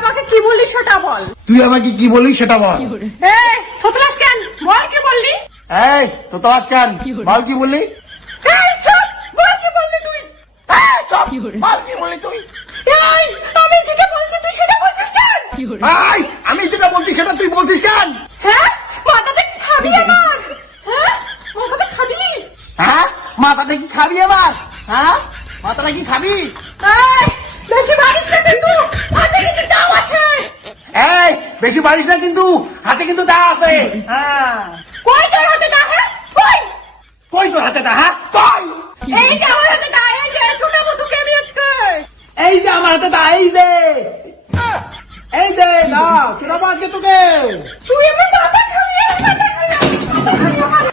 আমাকে কি বললি সেটা বল। তুই আমাকে কি বললি সেটা বল। এই থতলাস কেন, বল কি বললি। এই তো তোলাস কেন, বল কি বললি। এই চুপ, বল কি বললি তুই। এই চুপ, বল কি বললি তুই। এই আমি যেটা বলছি তুই সেটা বলছিস কেন। এই আমি যেটা বলছি সেটা তুই বলছিস কেন। হ্যাঁ মাথাতে কি খাবি আমার, হ্যাঁ মাথাতে খাবি। হ্যাঁ মাথাটা কি খাবি এবার, হ্যাঁ মাথাটা কি খাবি। এই বেশি মারিস না কিন্তু, হাতে কিন্তু দাও আছে। এই বেশি পারিস না কিন্তু, হাতে কিন্তু দা আছে। হ্যাঁ কই তোর হাতে দা, হ্যাঁ কই। কই তোর হাতে দা, হ্যাঁ কই। এই যে আমার হাতে দা, এই যে ছোট মতো কে দিয়েছে। এই যে আমার হাতে দা, এই যে এই যে না চুরাবো আজকে তোকে। তুই আমার মাথা খাবি, মাথা খাবি, মাথা খাবি আমার।